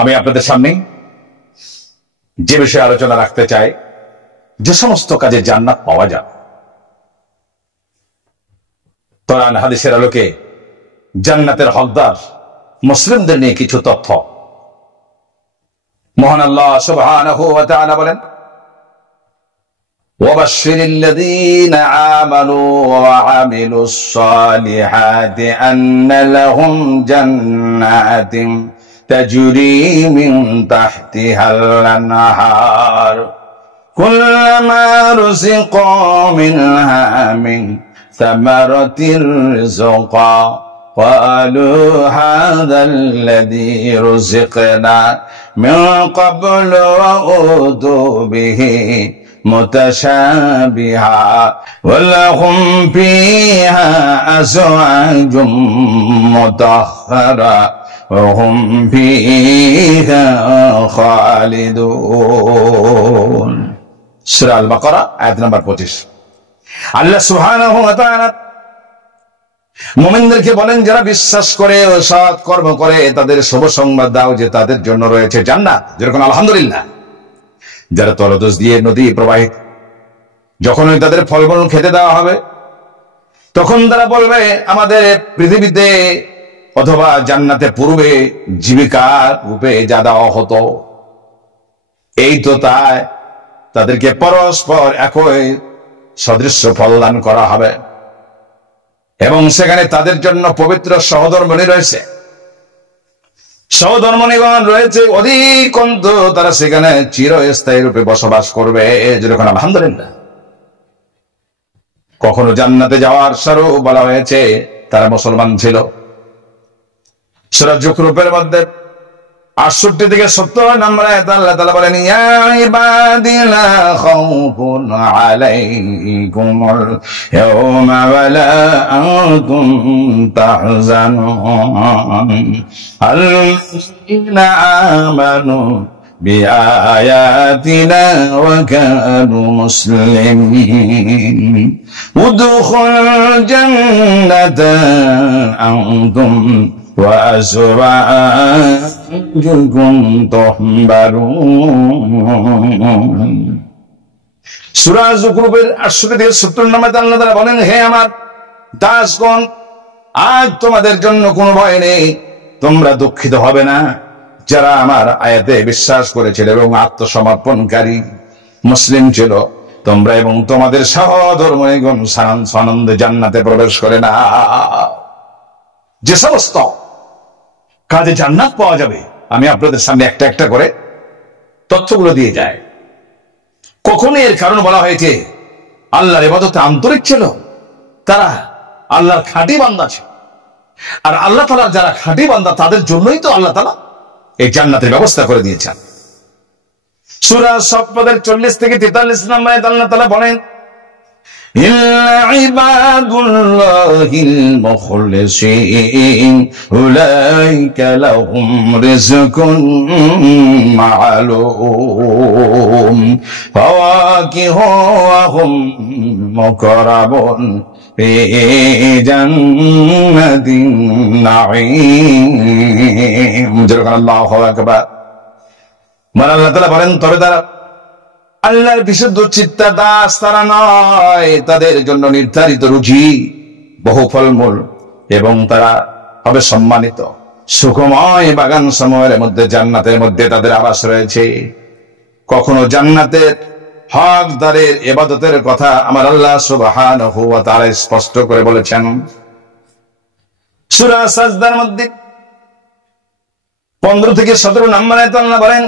আমি আপনাদের সামনে যে বিষয়ে আলোচনা রাখতে চাই, যে সমস্ত কাজে জান্নাত পাওয়া যায়, কোরআন হাদিসের আলোকে জান্নাতের হকদার মুসলিমদের নিয়ে কিছু তথ্য। মহান আল্লাহ সুবহানাহু ওয়া তাআলা বলেন, ওয়াবাশশিরিল্লাযীনা আমানু ওয়া আমিলুস সালিহাতি আন্না লাহুম জান্নাতিন তাজরি মিন তাহতিহাল আনহার কুল্লামা রুযিকু মিনহা মিন সামারাতির রিজকা قالوا هذا الذي رزقنا من قبل وأوتوا به متشابها ولهم فيها أزواج مطهرة وهم فيها خالدون। সূরা আল বাকারা আয়াত নাম্বার 25। আল্লাহ সুবহানাহু ওয়া তাআলা মুমিনদেরকে বলেন, যারা বিশ্বাস করে ও সৎ কর্ম করে তাদের শুভ সংবাদ দাও যে তাদের জন্য রয়েছে জান্নাত। যেরকম আলহামদুলিল্লাহ। যারা তলদেশ দিয়ে নদী প্রবাহিত, যখনই তাদের ফলমূল খেতে দেওয়া হবে তখন তারা বলবে, আমাদের পৃথিবীতে অথবা জান্নাতে পূর্বে জীবিকার রূপে যা দেওয়া হতো এই তো তাই, তাদেরকে পরস্পর একই সদৃশ্য ফল দান করা হবে এবং সেখানে তাদের জন্য পবিত্র সহধর্মিণী রয়েছে, সহধর্মিণীগণ রয়েছে অধিকন্ত, তারা সেখানে চিরস্থায়ী রূপে বসবাস করবে। যেরকম আলহামদুলিল্লাহ। কখনো জান্নাতে যাওয়ার স্বরূপ বলা হয়েছে তারা মুসলমান ছিল। সূরা যুখরুফের মধ্যে ৬৮ থেকে ৭০ নম্বর আয়াতে আল্লাহ তাআলা বলেন, ইয়া ইবাদি লা খাউফুন আলাইকুমুল ইয়াওমা ওয়া লা আনতুম তাহজানুন আল্লাযীনা আমানু বিআয়াতিনা ওয়া কানু মুসলিমিন উদখুলুল জান্নাতা আনতুম وأزواجكم تحبرون। সূরা যুখরুফের ৬৮ থেকে ৭০ নম্বরে আল্লাহ তাআলা বলেন, হে আমার দাসগণ, আজ তোমাদের জন্য কোনো ভয় নেই, তোমরা দুঃখিত হবে না। যারা আমার আয়াতে বিশ্বাস করেছিল এবং আত্মসমর্পণকারী মুসলিম ছিল, তোমরা এবং তোমাদের সহধর্মিণীগণ সানন্দে জান্নাতে প্রবেশ করে না। যে সমস্ত কাজে জান্নাত পাওয়া যাবে আমি আপনাদের সামনে একটা একটা করে তথ্যগুলো দিয়ে যাই। কখনো এর কারণ বলা হয়েছে আল্লাহর ইবাদতে আন্তরিক ছিল, তারা আল্লাহর খাঁটি বান্দা ছিল, আর আল্লাহ তাআলার যারা খাঁটি বান্দা তাদের জন্যই তো আল্লাহ তাআলা এই জান্নাতের ব্যবস্থা করে দিয়েছেন। সূরা সাফফাতের 40 থেকে 43 নম্বরে আল্লাহ তাআলা বলেন, إلا عباد الله المخلصين أولئك لهم رزق معلوم فواكه وهم مكرمون في جنة النعيم। الله أكبر। মান আল্লাহ তাআলা বলেন, তবে তারা আল্লাহর বিশুদ্ধ চিত্তা দাস তারা নয়, তাদের জন্য নির্ধারিত রুজি বহু ফলমূল এবং তারা হবে সম্মানিত। সুখময় বাগান সমূহের মধ্যে জান্নাতের মধ্যে তাদের আবাস রয়েছে। কখনো জান্নাতের হকদারের ইবাদতের কথা আমার আল্লাহ সুবহানাহু ওয়া তাআলা স্পষ্ট করে বলেছেন। সূরা সাজদার মধ্যে 15 থেকে 17 নম্বর আয়াতে আল্লাহ বলেন,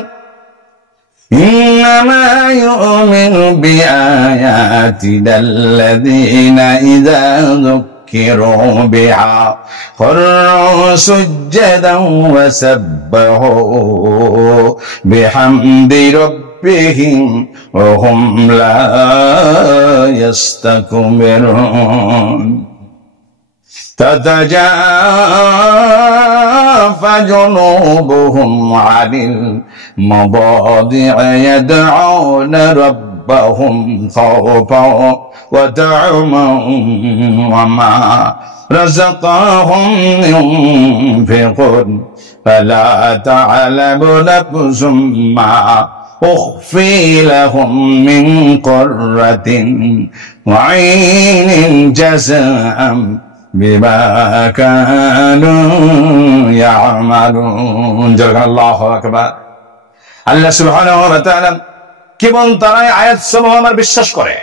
إنما يؤمن بآياتنا الذين إذا ذكروا بها خروا سجدا وسبحوا بحمد ربهم وهم لا يستكبرون تتجافى جنوبهم عن المضاجع يدعون ربهم خوفا وطمعا وما رزقهم ينفقون فلا تعلم نفس ما أخفي لهم من قرة وعين جزاء بما كانوا يعملون الله أكبر আল্লাহ সুবহানাহু ওয়া তাআলা কেবল তারাই আয়াতসমূহ আমার বিশ্বাস করে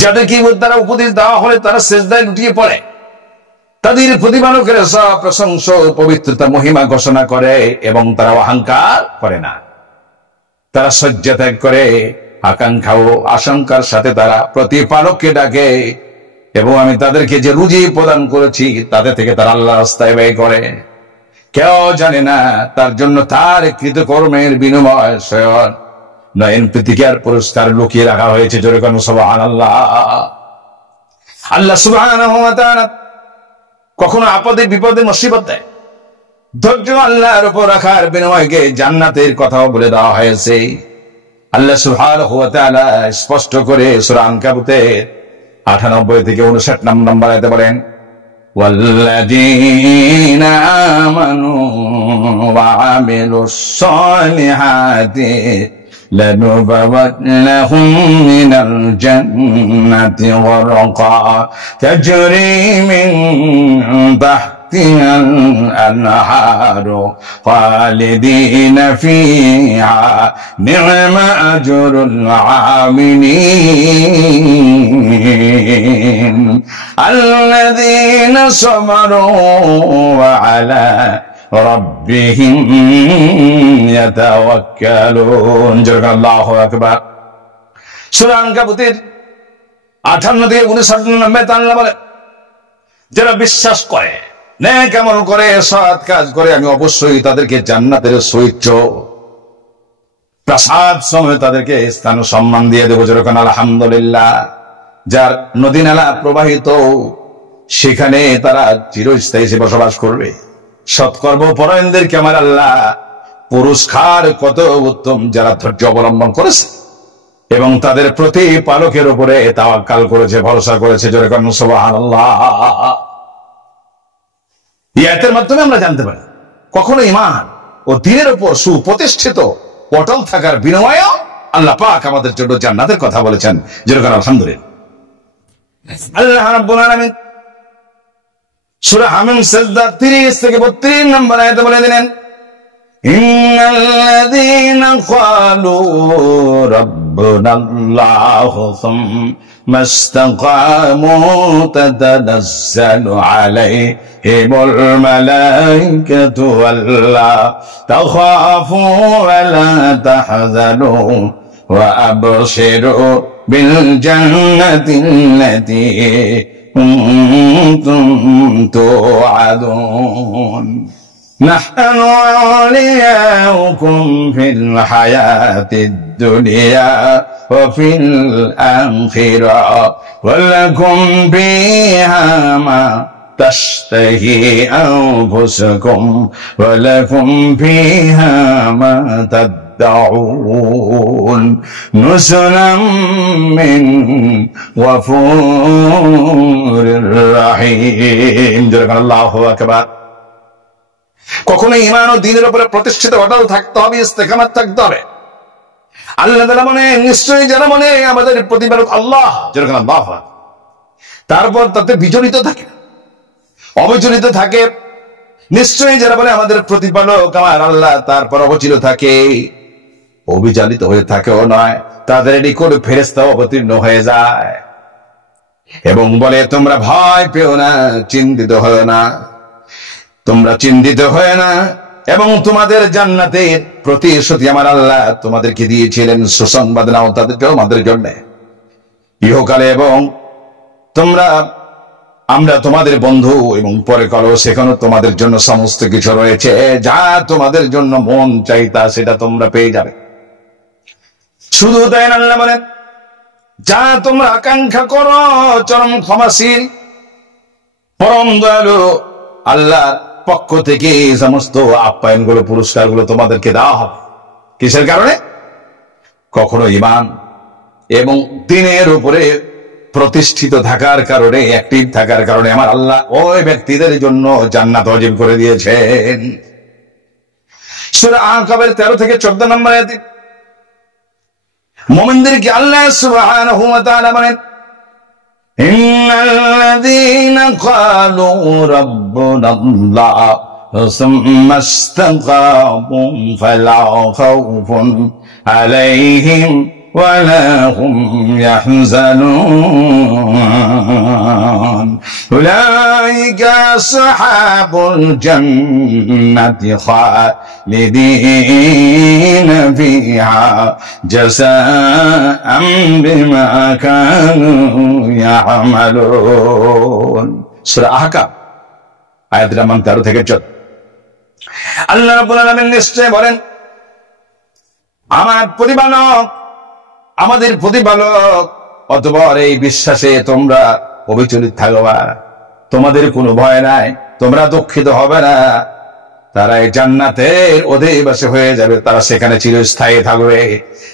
যাদেরকে দ্বারা উপদেশ দেওয়া হলে তারা সিজদায় লুটিয়ে পড়ে, তাদের প্রতিপালকের সব প্রশংসা পবিত্রতা মহিমা ঘোষণা করে এবং তারা অহংকার করে না। তারা শয্যা ত্যাগ করে আকাঙ্ক্ষা ও আশঙ্কার সাথে তারা প্রতিপালককে ডাকে এবং আমি তাদেরকে যে রুজি প্রদান করেছি তাদের থেকে তারা আল্লাহর রাস্তায় ব্যয় করে। কেউ জানে না তার জন্য তার কৃতকর্মের বিনিময় স্বয়ং নয়ন প্রতিকার পুরস্কার লুকিয়ে রাখা হয়েছে। জোরে কোন সুবহানাল্লাহ। আল্লাহ সুবহানাহু ওয়া তাআলা কখনো আপদে বিপদে মুসিবতে ধৈর্য আল্লাহর উপর রাখার বিনিময়কে জান্নাতের কথাও বলে দেওয়া হয়েছে। আল্লাহ সুবহানাহু ওয়া তাআলা স্পষ্ট করে সূরা আনকাবুতের 98 থেকে 59 নম্বর আয়াতে বলেন, ওয়াল্লাযীনা আমানু ওয়া আমিলুস সালিহাতি لنبوئنهم من الجنة غرقا تجري من تحتها الأنهار خالدين فيها نعم أجر العاملين الذين صبروا وعلى ربهم يتوكلون আল্লাহু আকবার। সূরা আনকাবুতের 58 থেকে 59 নম্বরে আল্লাহ বলে, যারা বিশ্বাস করে নেক আমল করে সৎ কাজ করে আমি অবশ্যই তাদেরকে জান্নাতের সুউচ্চ প্রাসাদ সময়ে তাদেরকে স্থান ও সম্মান দিয়ে দেব। যেরকম আলহামদুলিল্লাহ। যার নদী নালা প্রবাহিত সেখানে তারা চিরস্থায়ী বসবাস করবে। সৎকর্ম পরায়ণদেরকে আমার আল্লাহ পুরস্কার কত উত্তম যারা ধৈর্য অবলম্বন করেছে এবং তাদের প্রতিপালকের উপরে তাওয়াক্কাল করেছে, ভরসা করেছে। জোরে কোন সুবহানাল্লাহ। এই আয়াতের মাধ্যমে আমরা জানতে পারি কখনো ঈমান ও দ্বীনের উপর সুপ্রতিষ্ঠিত অটল থাকার বিনিময়ে আল্লাহ পাক আমাদের জন্য জান্নাতের কথা বলেছেন। জোরে কোন আলহামদুলিল্লাহ। আল্লাহ রাব্বুল আলামিন সূরা হামিম সাজদা 30 থেকে 32 নম্বর আয়াতে বলে দিলেন, ইন্নাল্লাযীনা ক্বালু রাব্বুনাল্লাহু সুম্মা ইসতাকামু তাতানাজ্জালু আলাইহিমুল মালায়েকাতু আল্লা তাখাফু ওয়া লা তাহজানু ওয়া আবশিরু বিল জান্নাতিল্লাতী كنتم توعدون نحن أولياؤكم في الحياة الدنيا وفي الآخرة ولكم فيها ما تشتهي أنفسكم ولكم فيها ما تدعون نزلا من غفور رحيم। আল্লাহু আকবার। কখনো ঈমান ও দ্বীনের উপরে প্রতিষ্ঠিত অটল থাকতে হবে, ইস্তেকামত থাকতে হবে। আল্লাহ তাআলা বলে, নিশ্চয়ই যারা বলে আমাদের প্রতিপালক আল্লাহ, যেরকম আল্লাহ, তারপর তাতে বিচলিত থাকে, অবিচলিত থাকে। নিশ্চয়ই যারা বলে আমাদের প্রতিপালক আমার আল্লাহ, তারপর অবিচল থাকে, অবিচলিত হয়ে থাকেও নয়, তাদের নিকট ফেরেশতা অবতীর্ণ হয়ে যায় এবং বলে, তোমরা ভয় পেও না, চিন্তিত হয় না, তোমরা চিন্তিত হয় না এবং তোমাদের জান্নাতের প্রতিশ্রুতি আমার আল্লাহ তোমাদেরকে দিয়েছিলেন। সুসংবাদ নাও তাদেরকেও আমাদের জন্য ইহকালে এবং আমরা তোমাদের বন্ধু এবং পরে কালো সেখানে তোমাদের জন্য সমস্ত কিছু রয়েছে, যা তোমাদের জন্য মন চাইতা সেটা তোমরা পেয়ে যাবে। শুধু তাই না, আল্লাহ বলেন, যা তোমরা আকাঙ্ক্ষা করো চরম ক্ষমাশীল পরম দয়ালু আল্লাহর পক্ষ থেকে সমস্ত আপ্যায়নগুলো পুরস্কারগুলো তোমাদেরকে দেওয়া হবে। কিসের কারণে? কখনো ঈমান এবং দ্বীনের উপরে প্রতিষ্ঠিত থাকার কারণে, অ্যাক্টিভ থাকার কারণে আমার আল্লাহ ওই ব্যক্তিদের জন্য জান্নাত ওয়াজিব করে দিয়েছেন। সূরা আহকাবের 13 থেকে 14 নম্বর আয়াতে মুমিনদেরকে আল্লাহ সুবহানাহু ওয়া তাআলা বলেন, ইন্নাল্লাযীনা ক্বালু রাব্বুনাল্লাহ সুম্মা ইসতাকামু ফালা খাউফুন আলাইহিম ওয়ালা হুম ইয়াহজানুন উলাইকা আসহাবুল জান্নাতি খালিদিনা ফিহা জাযাআম বিমা কানু ইয়ামালুন। সূরা আহকাব আয়াত নম্বর 13 থেকে 14। আল্লাহ রাব্বুল আলামিন নিশ্চয় বলেন, আমার প্রতিপালক, আমাদের প্রতিপালক, অতঃপর এই বিশ্বাসে তোমরা অবিচলিত থাকবা, তোমাদের কোনো ভয় নাই, তোমরা দুঃখিত হবে না। তারা এই জান্নাতের অধিবাসী হয়ে যাবে, তারা সেখানে চিরস্থায়ী থাকবে,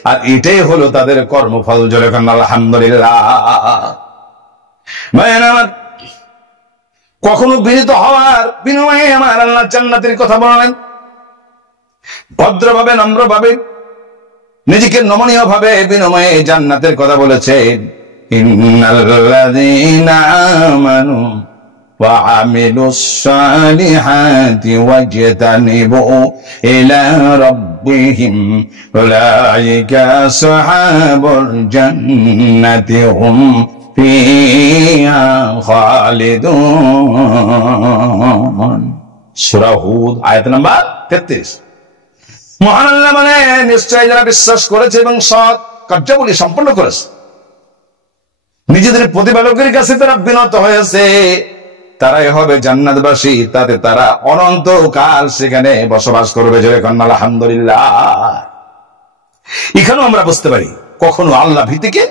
আর এটাই হলো তাদের কর্মফল। জোরে বলেন আলহামদুলিল্লাহ। ভাইয়েরা আমার, কখনো বিনীত হওয়ার বিনিময়ে আমার আল্লাহ জান্নাতের কথা বলেন, ভদ্রভাবে, নম্রভাবে, নিজেকে নমনীয় ভাবে বিনিময়ে জান্নাতের কথা বলেছেন। ইন্নাল্লাযীনা আমানু ওয়া আমিলুস সালিহাতি ওয়াজতানিবু ইলা রাব্বিহিম উলাইকা আসহাবুল জান্নাতি হুম ফিহা খালিদুন। সূরা হুদ আয়াত নাম্বার 33। মহান আল্লাহ মানে নিশ্চয় যারা বিশ্বাস করেছে এবং সৎ কার্যাবলী সম্পন্ন করেছে, নিজেদের প্রতিপালকের কাছে তারা বিনত হয়েছে, তারাই হবে জান্নাতবাসী, তাতে তারা অনন্তকাল সেখানে বসবাস করবে। জয় কন্যা আলহামদুলিল্লাহ। এখানেও আমরা বুঝতে পারি কখনো আল্লাহ ভীতিকে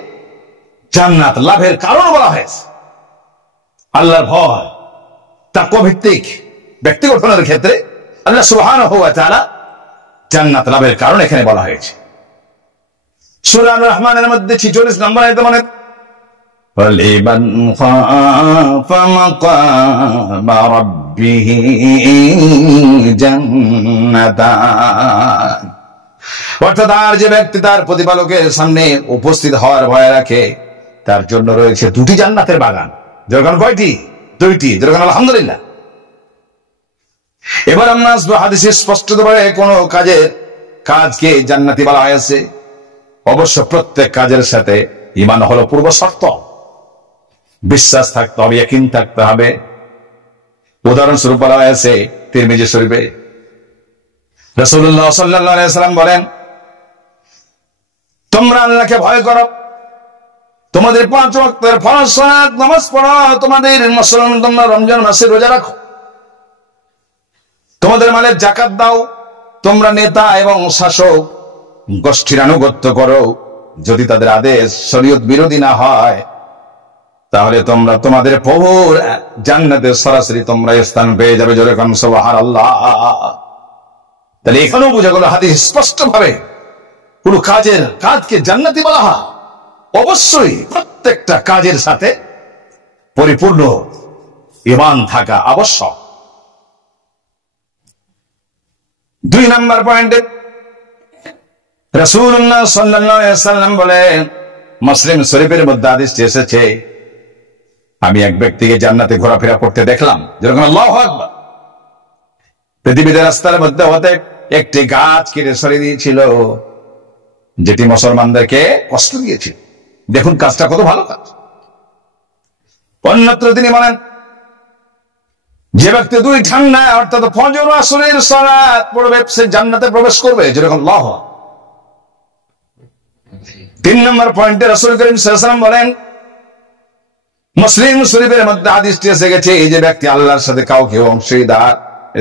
জান্নাত লাভের কারণ বলা হয়েছে। আল্লাহর ভয় তাকওয়া ভিত্তিক ব্যক্তি গঠনের ক্ষেত্রে আল্লাহ সুবহানাহু ওয়া তাআলা জান্নাত লাভের কারণ এখানে বলা হয়েছে। সূরা আর-রহমানের মধ্যে 46 নম্বর আয়াতে মানে, ওয়ালিমান খাফা মাকামা রাব্বিহি জান্নাতান। অর্থাৎ আর যে ব্যক্তি তার প্রতিপালকের সামনে উপস্থিত হওয়ার ভয় রাখে, তার জন্য রয়েছে দুটি জান্নাতের বাগান। যখন কয়টি? দুইটি। যখন আলহামদুলিল্লাহ। এবার আমরা আসবো হাদিসে স্পষ্টভাবে কোন কাজকে জান্নাতি বলা হয়েছে। অবশ্য প্রত্যেক কাজের সাথে ঈমান হলো পূর্ব শর্ত, বিশ্বাস থাকতে হবে, ইয়াকিন থাকতে হবে। উদাহরণস্বরূপ বলা হয়েছে তিরমিজি শরীফে, রাসূলুল্লাহ সাল্লাল্লাহু আলাইহি ওয়াসাল্লাম বলেন, তোমরা আল্লাহকে ভয় করো, তোমাদের 5 ওয়াক্তের ফরজ সালাত নামাজ পড়ো, তোমাদের মুসলমান তোমরা রমজান মাসে রোজা রাখো, তোমাদের মালের যাকাত দাও, তোমরা নেতা এবং শাসক গোষ্ঠীর আনুগত্য করো, যদি তাদের আদেশ শরীয়ত বিরোধী না হয়, তাহলে তোমরা তোমাদের প্রভুর জান্নাতে সরাসরি তোমরা স্থান পেয়ে যাবে। জোরে কোন সুবহানাল্লাহ। তাহলে এখানেও বোঝা গেল হাদিস স্পষ্ট ভাবে কোন কাজকে জান্নাতি বলা হয়, অবশ্যই প্রত্যেকটা কাজের সাথে পরিপূর্ণ ঈমান থাকা আবশ্যক। 2 নম্বর পয়েন্টে রাসূলুল্লাহ সাল্লাল্লাহু আলাইহি ওয়াসাল্লাম বলেন, মুসলিম শরীফের মধ্যে হাদিসটি এসেছে, আমি এক ব্যক্তিকে জান্নাতে ঘোরাফেরা করতে দেখলাম। যেরকম আল্লাহু আকবার। পৃথিবীতে রাস্তার মধ্যে হতে একটি গাছ কেটে সরিয়ে দিয়েছিল, যেটি মুসলমানদেরকে কষ্ট দিয়েছিল। দেখুন কাজটা কত ভালো কাজ। অন্যত্র তিনি বলেন, যে ব্যক্তি 2 ঠান্ডা অর্থাৎ ফজর ও আসরের সালাত পড়বে, সে জান্নাতে প্রবেশ করবে। যেরকম আল্লাহ। 3 নম্বর পয়েন্টে রাসূল করিম সাল্লাল্লাহু আলাইহি ওয়াসাল্লাম বলেন, মুসলিম শরীফের মধ্যে হাদিসটি এসে গেছে, এই যে ব্যক্তি আল্লাহর সাথে কাউকে অংশীদার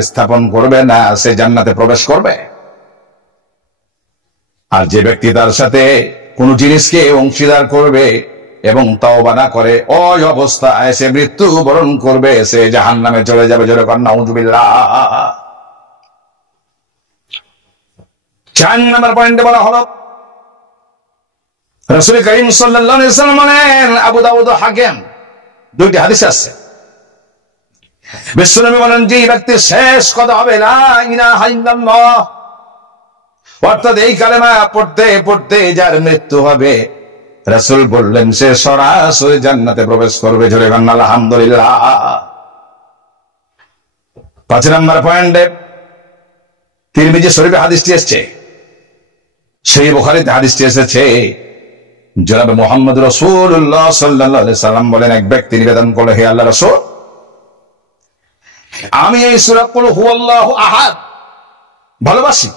স্থাপন করবে না, সে জান্নাতে প্রবেশ করবে। আর যে ব্যক্তি তার সাথে কোন জিনিসকে অংশীদার করবে এবং তাওবা না করে, ওই অবস্থায় সে মৃত্যু বরণ করবে, সে জাহান্নামে চলে যাবে। জোরে বলেন নাউযুবিল্লাহ। 4 নম্বর পয়েন্টে বলা হলো, রাসূল করিম সাল্লাল্লাহু আলাইহি ওয়াসাল্লাম বলেন, আবু দাউদ ও হাকিম দুইটি হাদিস আছে, বিশ্বনবী বলেন যে ব্যক্তি শেষ কথা হবে লা ইলাহা ইল্লাল্লাহ, অর্থাৎ এই কালেমা পড়তে পড়তে যার মৃত্যু হবে, রাসূল বললেন সে সরাসরি জান্নাতে প্রবেশ করবে। জোরে বলেন আলহামদুলিল্লাহ। 5 নম্বর পয়েন্টে তিরমিজি শরীফে হাদিসটি এসেছে, সেই বুখারীতে হাদিসটি এসেছে, জনাব মুহাম্মদ রাসূলুল্লাহ সাল্লাল্লাহু আলাইহি সাল্লাম বলেন, এক ব্যক্তি নিবেদন করল, হে আল্লাহর রাসূল, আমি এই সূরা কুল হুয়াল্লাহু আহাদ ভালোবাসি।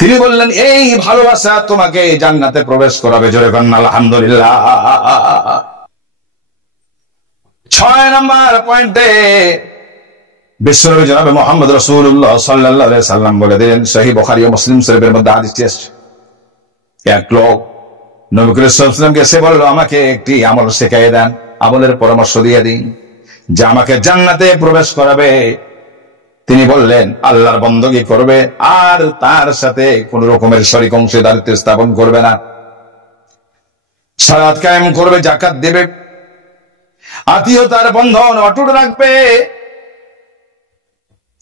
তিনি বললেন, এই ভালোবাসা তোমাকে জান্নাতে প্রবেশ করাবে। জোরে বলেন আলহামদুলিল্লাহ। 6 নম্বর পয়েন্টে বিশ্বনবী জনাব মুহাম্মদ রাসূলুল্লাহ সাল্লাল্লাহু আলাইহি সাল্লাম বলে দিলেন, সহিহ বুখারী ও মুসলিম শরীফের মধ্যে হাদিসটি আছে, এক লোক নবী করিম সাল্লাল্লাহু আলাইহি ওয়াসাল্লামকে এসে বলল, আমাকে একটি আমল শেখাইয়ে দেন, আমলের পরামর্শ দিয়ে দিন যা আমাকে জান্নাতে প্রবেশ করাবে। তিনি বললেন, আল্লাহর বندگی করবে আর তার সাথে কোন রকমের শরীক অংশীদারিত্ব স্থাপন করবে না, সালাত কায়েম করবে, যাকাত দেবে, আত্মীয়তার বন্ধন অটুট রাখবে।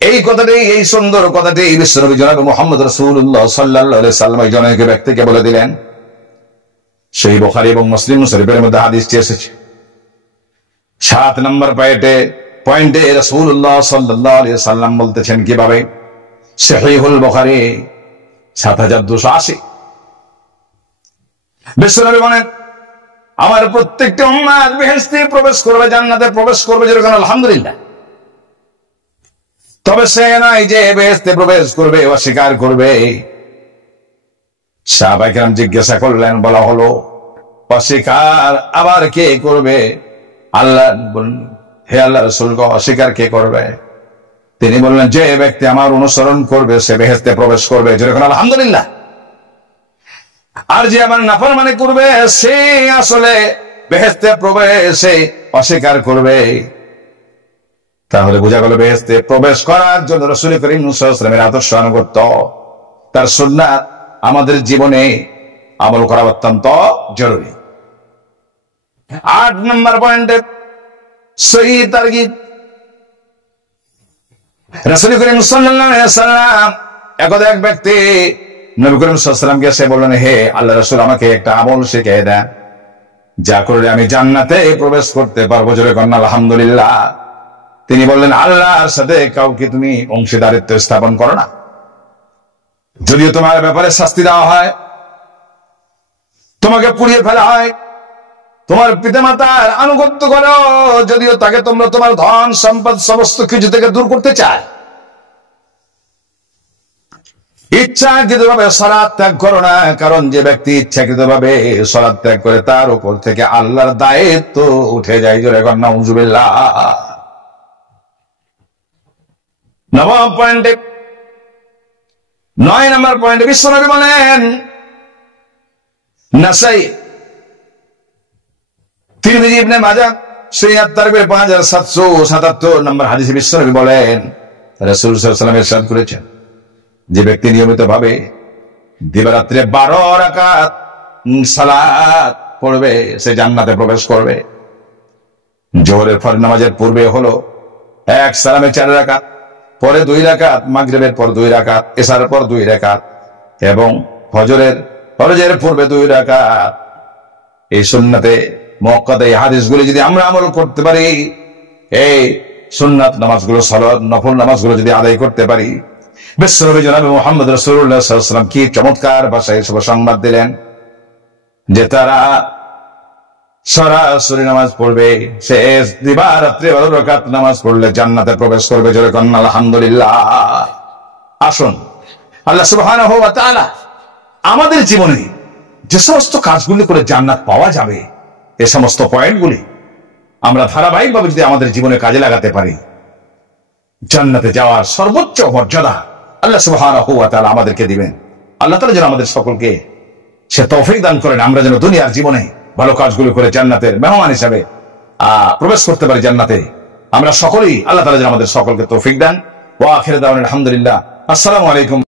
এই কথাটি, এই সুন্দর কথাটি বিশ্বনবী জনাব মুহাম্মদ রাসূলুল্লাহ সাল্লাল্লাহু আলাইহি সাল্লাম এই জনৈক ব্যক্তিকে বলে দিলেন। সেই বুখারী এবং মুসলিম শরীফের মধ্যে হাদিসটি এসেছে। 7 নম্বর পয়েন্টে রাসূলুল্লাহ সাল্লাল্লাহু আলাইহি সাল্লাম বলতেছেন কিভাবে, সহিহুল বুখারী 7280, বিশ্বনবী বলেন, আমার প্রত্যেকটা উম্মত বেহেশতে প্রবেশ করবে, জান্নাতে প্রবেশ করবে। যেরকম আলহামদুলিল্লাহ। তবে সে নয় যে বেহেশতে প্রবেশ করবে অস্বীকার করবে। সাহাবায়ে কেরাম জিজ্ঞাসা করলেন, বলা হলো অস্বীকার আবার কে করবে? আল্লাহ বললেন, হে আল্লাহর রাসূল, অস্বীকার কে করবে? তিনি বললেন, যে ব্যক্তি আমার অনুসরণ করবে সে বেহেশতে প্রবেশ করবে। যেরকম আলহামদুলিল্লাহ। আর যে আমার নাফরমানি করবে সে আসলে বেহেশতে প্রবেশে অস্বীকার করবে। তাহলে বোঝা গেল বেহেশতে প্রবেশ করার জন্য রাসূল করিম সাল্লাল্লাহু আলাইহি ওয়াসাল্লামের আদর্শ আনুগত্য, তার সুন্নাত আমাদের জীবনে আমল করা অত্যন্ত জরুরি। 8 নম্বর পয়েন্টে সহিহ তারগিব, রাসূল করিম সাল্লাল্লাহু আলাইহি ওয়াসাল্লাম একদা এক ব্যক্তি নবী করিম সাল্লাল্লাহু আলাইহি ওয়াসাল্লামকে এসে বললেন, হে আল্লাহর রাসূল, আমাকে একটা আমল শিখিয়ে দেন যা করলে আমি জান্নাতে প্রবেশ করতে পারবো। জোরে বলেন আলহামদুলিল্লাহ। তিনি বললেন, আল্লাহর সাথে কাউকে তুমি অংশীদারিত্ব স্থাপন করো না। যদিও তোমার ব্যাপারে শাস্তি দেওয়া হয়, তোমাকে পুড়িয়ে ফেলা হয়, তোমার পিতামাতার আনুগত্য করো, যদিও তাকে তোমরা তোমার ধন সম্পদ সমস্ত কিছু থেকে দূর করতে চায়, ইচ্ছাকৃতভাবে সালাত ত্যাগ করো না, কারণ যে ব্যক্তি ইচ্ছাকৃতভাবে সালাত ত্যাগ করে তার উপর থেকে আল্লাহর দায়িত্ব উঠে যায়। জোরে বলেন নাউজুবিল্লাহ। 9 নম্বর পয়েন্টে বিশ্বনবী বলেন, নাসাই, তিরমিজি, ইবনে মাজাহ, সহিহ তারগিব 5777 নম্বর হাদিসে বিশ্বনবী বলেন, রাসূল সাল্লাল্লাহু আলাইহি ওয়াসাল্লাম ইরশাদ করেছেন, যে ব্যক্তি নিয়মিতভাবে দিবারাত্রে 12 রাকাত সালাত পড়বে সে জান্নাতে প্রবেশ করবে। জোহরের ফরজ নামাজের পূর্বে হলো 1 সালামে 4 রাকাত, পরে 2 রাকাত, মাগরিবের পর 2 রাকাত, এশার পর 2 রাকাত এবং ফজরের পূর্বে 2 রাকাত। এই সুন্নাতে মুআক্কাদা এই হাদিসগুলো যদি আমরা আমল করতে পারি, এই সুন্নাত নামাজগুলো, সালাত নফল নামাজগুলো যদি আদায় করতে পারি, বিশ্বনবী জনাব মুহাম্মদ রাসূলুল্লাহ সাল্লাল্লাহু আলাইহি ওয়াসাল্লাম কি চমৎকার ভাষায় সব সংবাদ দিলেন যে তারা সরাসরি নামাজ পড়বে, সে দিবারাত্রে 12 রাকাত নামাজ পড়লে জান্নাতে প্রবেশ করবে। জোরে বলেন আলহামদুলিল্লাহ। আসুন আল্লাহ সুবহানাহু ওয়া তাআলা আমাদের জীবনে যে সমস্ত কাজগুলি করে জান্নাত পাওয়া যাবে, এই সমস্ত পয়েন্টগুলি আমরা ধারাবাহিকভাবে যদি আমাদের জীবনে কাজে লাগাতে পারি, জান্নাতে যাওয়ার সর্বোচ্চ মর্যাদা আল্লাহ সুবহানাহু ওয়া তাআলা আমাদেরকে দিবেন। আল্লাহ তাআলা যেন আমাদের সকলকে সে তৌফিক দান করেন, আমরা যেন দুনিয়ার জীবনে ভালো কাজগুলো করে জান্নাতের মেহমান হিসাবে প্রবেশ করতে পারি জান্নাতে। আমরা সকলেই, আল্লাহ তাআলা যেন আমাদের সকলকে তৌফিক দেন। ওয়া আখিরু দাওয়ানা আলহামদুলিল্লাহ। আসসালামু আলাইকুম।